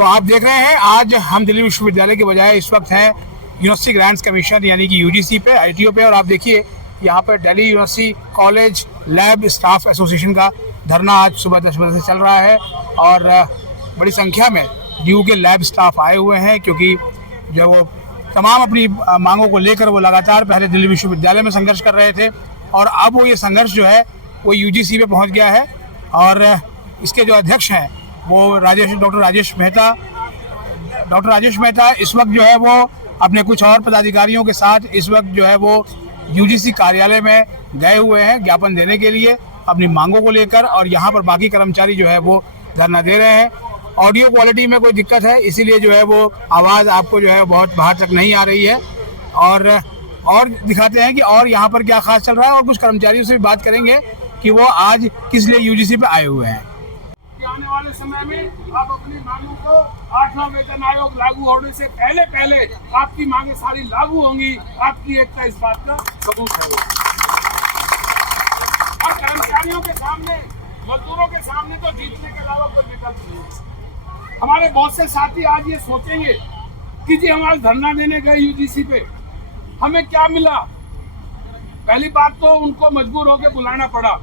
तो आप देख रहे हैं आज हम दिल्ली विश्वविद्यालय के बजाय इस वक्त हैं यूनिवर्सिटी ग्रांट्स कमीशन यानी कि यूजीसी पे, आईटीओ पे। और आप देखिए यहाँ पर Delhi university college lab staff association का धरना आज सुबह 10 बजे से चल रहा है और बड़ी संख्या में ड्यू के लैब स्टाफ आए हुए हैं, क्योंकि जो वो तमाम अपनी मांगों को लेकर वो लगातार पहले दिल्ली विश्वविद्यालय में संघर्ष कर रहे थे और अब वो ये संघर्ष जो है वो यूजीसी पे पहुंच गया है। और इसके जो अध्यक्ष हैं वो डॉक्टर राजेश मेहता इस वक्त जो है वो अपने कुछ और पदाधिकारियों के साथ इस वक्त जो है वो यूजीसी कार्यालय में गए हुए हैं ज्ञापन देने के लिए अपनी मांगों को लेकर। और यहाँ पर बाकी कर्मचारी जो है वो धरना दे रहे हैं। ऑडियो क्वालिटी में कोई दिक्कत है, इसीलिए जो है वो आवाज़ आपको जो है बहुत बाहर तक नहीं आ रही है। और दिखाते हैं कि और यहाँ पर क्या खास चल रहा है और कुछ कर्मचारियों से भी बात करेंगे कि वो आज किस लिए यूजीसी पे आए हुए हैं। आने वाले समय में आप अपनी मांगों को 8वां वेतन आयोग लागू होने से पहले आपकी मांगे सारी लागू होंगी। आपकी एकता इस बात का सबूत है। और कर्मचारियों के सामने, मजदूरों के सामने तो जीतने के अलावा कोई विकल्प नहीं है। हमारे बहुत से साथी आज ये सोचेंगे कि जी हम आज धरना देने गए यूजीसी पे, हमें क्या मिला। पहली बात तो उनको मजबूर होकर बुलाना पड़ा,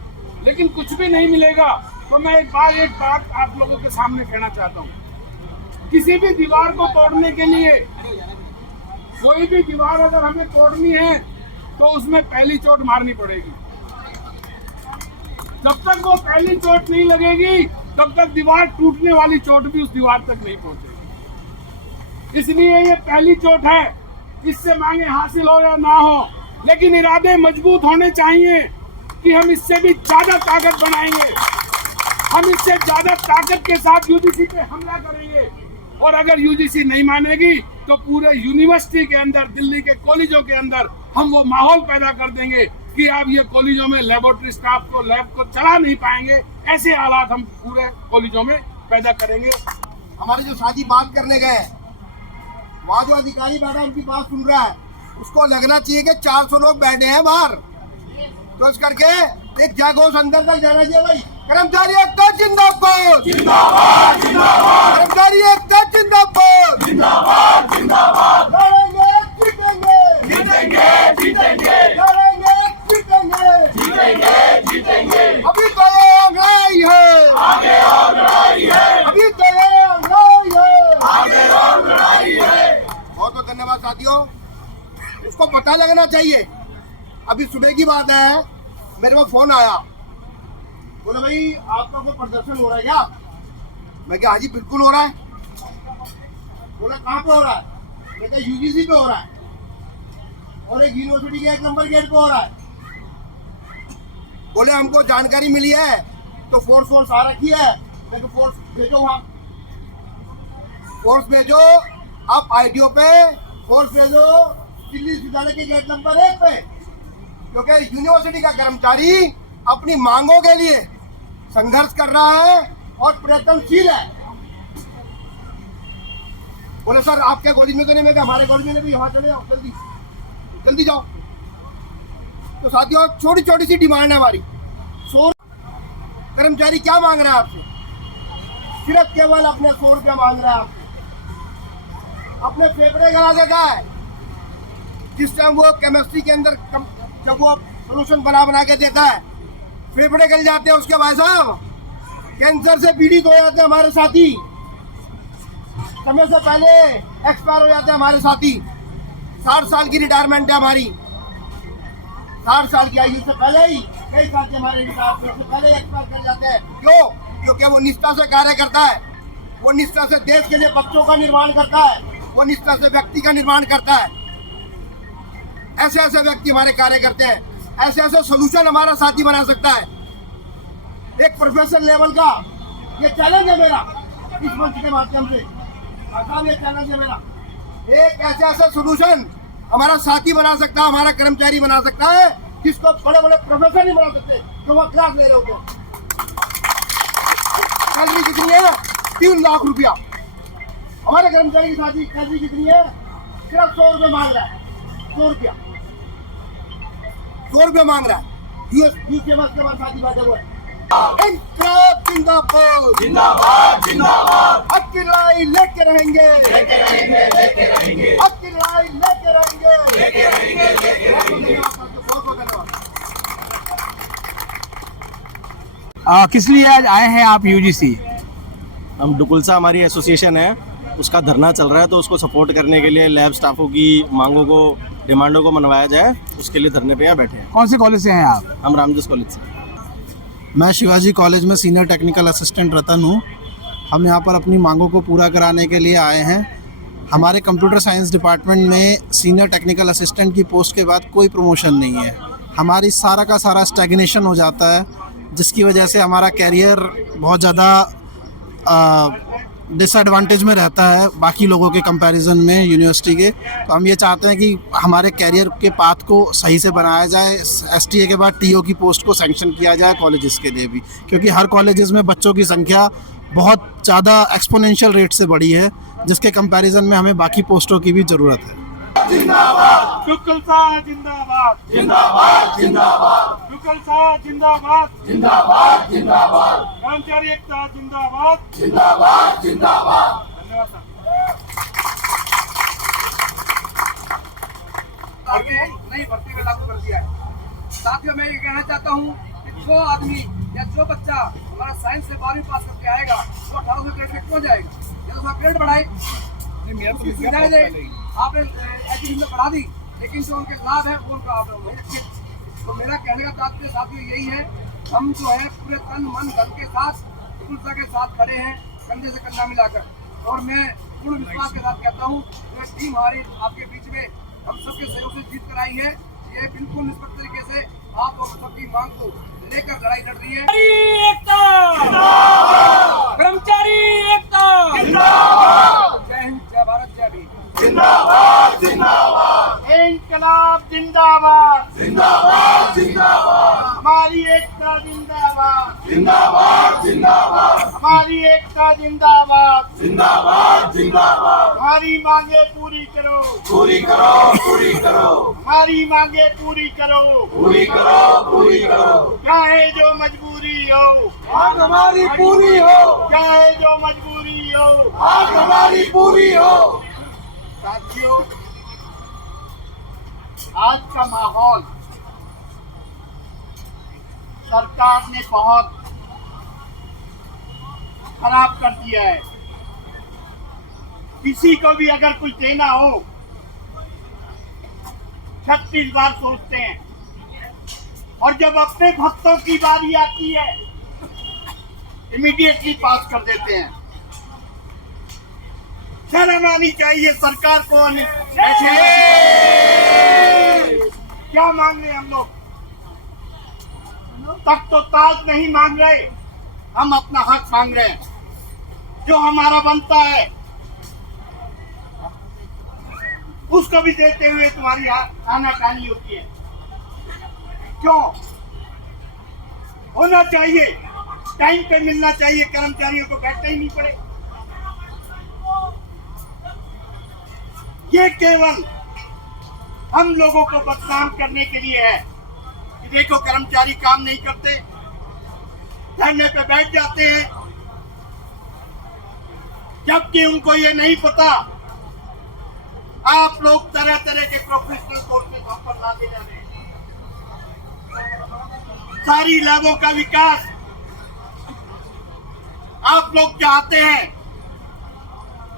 लेकिन कुछ भी नहीं मिलेगा। तो मैं एक बात आप लोगों के सामने कहना चाहता हूँ, किसी भी दीवार को तोड़ने के लिए, कोई भी दीवार अगर हमें तोड़नी है तो उसमें पहली चोट मारनी पड़ेगी। जब तक वो पहली चोट नहीं लगेगी तब तक दीवार टूटने वाली चोट भी उस दीवार तक नहीं पहुंचेगी। इसलिए ये पहली चोट है, इससे मांगे हासिल हो या ना हो, लेकिन इरादे मजबूत होने चाहिए कि हम इससे भी ज्यादा ताकत बनाएंगे, हम इससे ज्यादा ताकत के साथ यूजीसी पे हमला करेंगे। और अगर यूजीसी नहीं मानेगी तो पूरे यूनिवर्सिटी के अंदर, दिल्ली के कॉलेजों के अंदर हम वो माहौल पैदा कर देंगे कि आप ये कॉलेजों में लेबोरेटरी स्टाफ को, लैब को चला नहीं पाएंगे। ऐसे हालात हम पूरे कॉलेजों में पैदा करेंगे। हमारे जो साथी बात करने गए, वहाँ जो अधिकारी बैठा उनकी बात सुन रहा है, उसको लगना चाहिए कि 400 लोग बैठे हैं बाहर, तो इस करके एक जयघोष अंदर तक जाना चाहिए। भाई कर्मचारी एकता जिंदाबाद, जिंदाबाद, जिंदाबाद। कर्मचारी एकता जिंदाबाद, जिंदाबाद, जिंदाबाद। लड़ेंगे जीतेंगे, जीतेंगे, जीतेंगे। लड़ेंगे जीतेंगे, जीतेंगे, जीतेंगे। अभी तो ये लड़ाई है, आगे और लड़ाई है। अभी तो ये लड़ाई है, आगे और लड़ाई है। बहुत बहुत धन्यवाद साथियों। उसको पता लगना चाहिए। अभी सुबह की बात है, मेरे को फोन आया, बोले भाई आपका कोई प्रदर्शन हो रहा है क्या? मैं क्या, हाँ जी बिल्कुल हो रहा है। बोला कहाँ पे हो रहा है? मैं क्या, यूजीसी पे हो रहा है और एक यूनिवर्सिटी के 1 नंबर गेट पे हो रहा है। बोले हमको जानकारी मिली है तो फोर्स आ रखी है। मैं क्या, फोर्स भेजो, वहाँ फोर्स भेजो, आप आईटीओ पे फोर्स भेजो दिल्ली विश्वविद्यालय के गेट नंबर 1 पे, क्योंकि यूनिवर्सिटी का कर्मचारी अपनी मांगों के लिए संघर्ष कर रहा है और प्रयत्नशील है। बोले सर आपके कॉलेज में तो नहीं, मैं हमारे कॉलेज में भी, वहां चले जाओ, जल्दी जल्दी जाओ। तो साथियों छोटी छोटी सी डिमांड है हमारी। कर्मचारी क्या मांग रहा है आपसे? सिर्फ केवल अपने 100 रुपया मांग रहा है आपसे। अपने फेफड़े गला देता है। जिस टाइम वो केमिस्ट्री के अंदर जब वो सोल्यूशन बना के देता है, फेफड़े गल जाते हैं उसके। भाई साहब कैंसर से पीड़ित हो जाते हैं हमारे साथी, समय से पहले एक्सपायर हो जाते हैं हमारे साथी। 60 साल की रिटायरमेंट है हमारी, 60 साल की आयु से पहले ही कई साथी हमारे रिटायरमेंट से पहले एक्सपायर कर जाते हैं। क्यों? क्योंकि वो निष्ठा से कार्य करता है, वो निष्ठा से देश के लिए बच्चों का निर्माण करता है, वो निष्ठा से व्यक्ति का निर्माण करता है। ऐसे ऐसे व्यक्ति हमारे कार्य करते हैं, ऐसे ऐसे सोल्यूशन हमारा साथी बना सकता है। एक प्रोफेसर लेवल का ये चैलेंज है मेरा इस मंच के माध्यम से, ये चैलेंज है मेरा। एक ऐसे ऐसा सोल्यूशन हमारा साथी बना सकता है, हमारा कर्मचारी बना सकता है, जिसको बड़े बड़े प्रोफेसर नहीं बना सकते जो वह क्लास ले रहे होते। सैलरी कितनी है? 3 लाख रुपया। हमारे कर्मचारी की साथी सैलरी कितनी है? सिर्फ 100 रुपये मांग रहा है। 100 रुपया, 100 रुपये मांग रहा है। यूएस के बाद साथी बैठे हुए हैं। जिंदाबाद जिंदाबाद जिंदाबाद। हक की लड़ाई लेके रहेंगे हक की लड़ाई लेके रहेंगे। बहुत बहुत धन्यवाद। किस लिए आज आए हैं आप यूजीसी? हम डुकुलसा हमारी एसोसिएशन है, उसका धरना चल रहा है, तो उसको सपोर्ट करने के लिए लैब स्टाफों की मांगों को, डिमांडों को मनवाया जाए, उसके लिए धरने पे यहाँ बैठे हैं। कौन से कॉलेज से हैं आप? हम रामजस कॉलेज से। मैं शिवाजी कॉलेज में सीनियर टेक्निकल असिस्टेंट रतन हूँ। हम यहाँ पर अपनी मांगों को पूरा कराने के लिए आए हैं। हमारे कंप्यूटर साइंस डिपार्टमेंट में सीनियर टेक्निकल असिस्टेंट की पोस्ट के बाद कोई प्रमोशन नहीं है। हमारी सारा का सारा स्टैग्नेशन हो जाता है, जिसकी वजह से हमारा कैरियर बहुत ज़्यादा डिसएडवांटेज में रहता है बाकी लोगों के कंपैरिजन में यूनिवर्सिटी के। तो हम ये चाहते हैं कि हमारे कैरियर के पाथ को सही से बनाया जाए। एसटीए के बाद टीओ की पोस्ट को सैंक्शन किया जाए कॉलेजेस के लिए भी, क्योंकि हर कॉलेजेस में बच्चों की संख्या बहुत ज़्यादा एक्सपोनेंशियल रेट से बढ़ी है, जिसके कंपैरिजन में हमें बाकी पोस्टों की भी ज़रूरत है। डुकुलसा जिंदाबाद जिंदाबाद जिंदाबाद। डुकुलसा जिंदाबाद जिंदाबाद जिंदाबाद। कर्मचारी एकता जिंदाबाद जिंदाबाद जिंदाबाद। धन्यवाद सर। नई भर्ती में लागू कर दिया है। साथियों, मैं ये कहना चाहता हूँ कि जो आदमी या जो बच्चा हमारा साइंस से 12वीं पास करके आएगा वो 1800 ग्रेड में क्यों जाएगा? या तो उसका ग्रेड बढ़ाए, उसकी सुविधाएं दे। आपने एजुकेशन में बढ़ा दी, लेकिन जो उनके लाभ है वो उनका आप नहीं रखे। तो मेरा कहने का तात्पर्य साथियों यही है, हम जो है पूरे तन मन धन के साथ डुकुलसा के साथ खड़े हैं, कंधे से कंधा मिलाकर। और मैं पूर्ण विश्वास के साथ कहता हूँ कि टीम हमारी आपके बीच में हम सबके सहयोग से जीत कर आई है। ये बिल्कुल निष्पक्ष तरीके से आप और सबकी मांग को लेकर लड़ाई लड़ रही है। कर्मचारी एकता जय हिंद, जय भारत, जय भीम। जिंदाबाद जिंदाबाद। इंकलाब जिंदाबाद जिंदाबाद जिंदाबाद। हमारी एकता जिंदाबाद जिंदाबाद जिंदाबाद। हमारी एकता जिंदाबाद जिंदाबाद जिंदाबाद। हमारी मांगे पूरी करो पूरी करो पूरी करो। हमारी मांगे पूरी करो पूरी करो पूरी करो। चाहे जो मजबूरी हो मांग हमारी पूरी हो, चाहे जो मजबूरी हो मांग हमारी पूरी हो। साथियों, आज का माहौल सरकार ने बहुत खराब कर दिया है। किसी को भी अगर कुछ देना हो 36 बार सोचते हैं, और जब अपने भक्तों की बारी आती है इमीडिएटली पास कर देते हैं। शर्म आनी चाहिए सरकार को। क्या मांग रहे हम लोग? तक तो ताज नहीं मांग रहे, हम अपना हक मांग रहे हैं जो हमारा बनता है, उसको भी देते हुए तुम्हारी आनाकानी होती है। क्यों? होना चाहिए, टाइम पे मिलना चाहिए, कर्मचारियों को बैठना ही नहीं पड़े। ये केवल हम लोगों को बदनाम करने के लिए है कि देखो कर्मचारी काम नहीं करते, धरने पे बैठ जाते हैं, जबकि उनको ये नहीं पता आप लोग तरह तरह के प्रोफेशनल कोर्सेज हम पर लाते जा रहे हैं। सारी लैबों का विकास आप लोग चाहते हैं,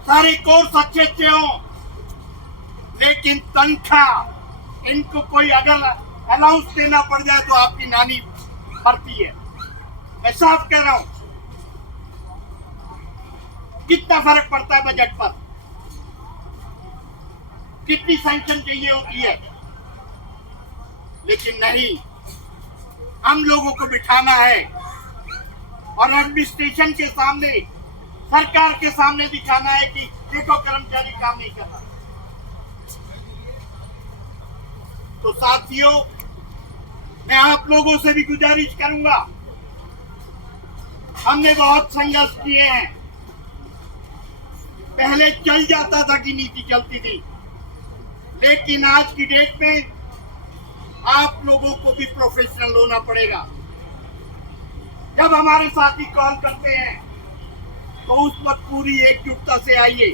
सारे कोर्स अच्छे अच्छे हों, लेकिन तनख्वाह इनको कोई अगर अलाउंस देना पड़ जाए तो आपकी नानी भरती है। मैं साफ कह रहा हूं, कितना फर्क पड़ता है बजट पर, कितनी सैंक्शन चाहिए होती है। लेकिन नहीं, हम लोगों को बिठाना है और एडमिनिस्ट्रेशन के सामने, सरकार के सामने दिखाना है कि देखो कर्मचारी काम नहीं कर रहा। तो साथियों, मैं आप लोगों से भी गुजारिश करूंगा, हमने बहुत संघर्ष किए हैं। पहले चल जाता था कि नीति चलती थी, लेकिन आज की डेट में आप लोगों को भी प्रोफेशनल होना पड़ेगा। जब हमारे साथी कॉल करते हैं तो उस वक्त पूरी एकजुटता से आइए,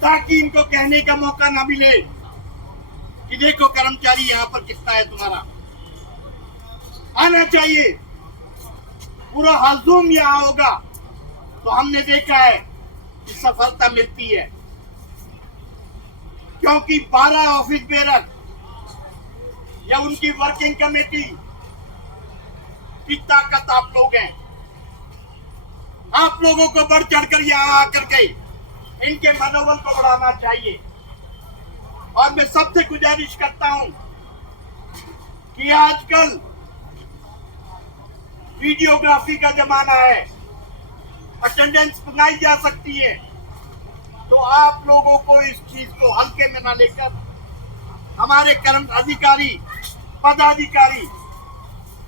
ताकि इनको कहने का मौका ना मिले कि देखो कर्मचारी यहाँ पर कितना है तुम्हारा। आना चाहिए, पूरा हजूम यहाँ होगा तो हमने देखा है कि सफलता मिलती है, क्योंकि 12 ऑफिस बेरर या उनकी वर्किंग कमेटी की ताकत आप लोग हैं। आप लोगों को बढ़ चढ़कर यहाँ आकर के इनके मनोबल को बढ़ाना चाहिए। और मैं सबसे गुजारिश करता हूं कि आजकल वीडियोग्राफी का जमाना है, अटेंडेंस बनाई जा सकती है, तो आप लोगों को इस चीज को हल्के में ना लेकर हमारे कर्म अधिकारी पदाधिकारी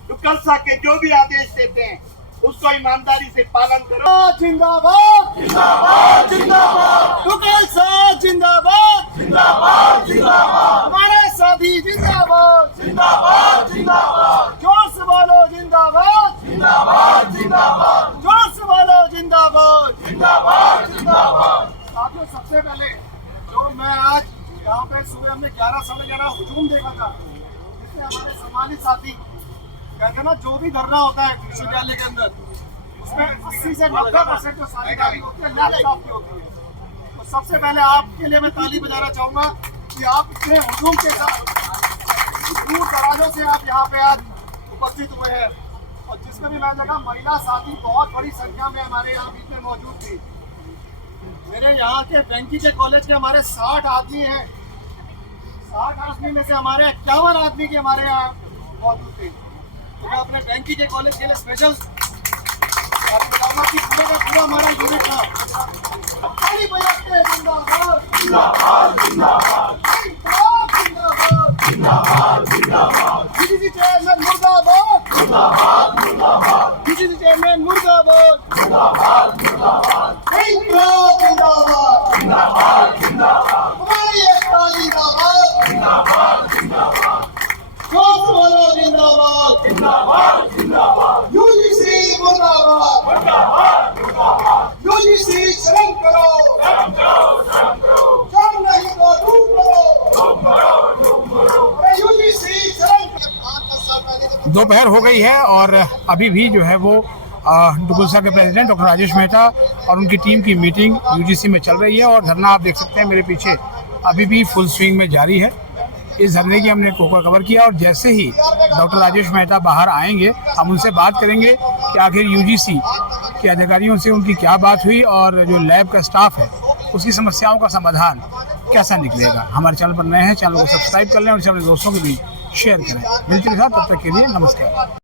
डुकलसा के जो भी आदेश देते हैं उसको ईमानदारी से पालन करो। जिंदाबाद जिंदाबाद जिंदाबाद, डुकलसा जिंदाबाद जिंदाबाद जिंदाबाद, हमारे साथी जिंदाबाद जिंदाबाद जिंदाबाद, जोर से बोलो जिंदाबाद जिंदाबाद जिंदाबाद, जोर से बोलो जिंदाबाद जिंदाबाद जिंदाबाद। साथियों, सबसे पहले जो मैं आज यहाँ पे सुबह हमने 11 साढ़े 11 हुजूम देखा था, जिससे हमारे सम्मानित साथी कहते हैं ना, जो भी धरना होता है विश्वविद्यालय के अंदर उसमें 80 से 90% जो साझेदारी होती है लैब स्टाफ की होती है। तो सबसे पहले आपके लिए मैं ताली बजाना चाहूँगा कि आप इतने हुजूम के साथ दूर दराजों से आप यहाँ पे आज उपस्थित हुए हैं, और जिसमें भी मैंने देखा महिला साथी बहुत बड़ी संख्या में हमारे यहाँ बीच में मौजूद थी। मेरे यहाँ के बैंकी के कॉलेज के हमारे 60 आदमी हैं, 60 आदमी में से हमारे 51 आदमी के हमारे यहाँ मौजूद थे। तो मैं अपने बैंकी के कॉलेज के लिए स्पेशल बताऊंगा कि पूरा का पूरा हमारा यूनिट था। जिंदाबाद जिंदाबाद जिंदाबाद जिंदाबाद जिंदाबाद जिंदाबाद, डीसीसी चेयरमैन मुर्दाबाद मुर्दाबाद मुर्दाबाद, डीसीसी चेयरमैन मुर्दाबाद मुर्दाबाद मुर्दाबाद, जिंदाबाद जिंदाबाद जिंदाबाद, हमारी एकता जिंदाबाद जिंदाबाद जिंदाबाद, जिंदाबाद जिंदाबाद जिंदाबाद, यूजीसी मुर्दाबाद मुर्दाबाद मुर्दाबाद, यूजीसी शर्म करो शर्म करो शर्म करो, शर्म नहीं तो डूब करो, अरे यूजीसी शर्म करो। दोपहर हो गई है और अभी भी जो है वो डुकलसा के प्रेसिडेंट डॉक्टर राजेश मेहता और उनकी टीम की मीटिंग यूजीसी में चल रही है, और धरना आप देख सकते हैं मेरे पीछे अभी भी फुल स्विंग में जारी है। इस धरने की हमने कवर किया, और जैसे ही डॉक्टर राजेश मेहता बाहर आएंगे हम उनसे बात करेंगे कि आखिर यूजीसी के अधिकारियों से उनकी क्या बात हुई और जो लैब का स्टाफ है उसकी समस्याओं का समाधान कैसा निकलेगा। हमारे चैनल पर नए हैं, चैनल को सब्सक्राइब कर लें और इसे अपने दोस्तों के बीच शेयर करें। मिलते हैं, तब तक के लिए नमस्कार।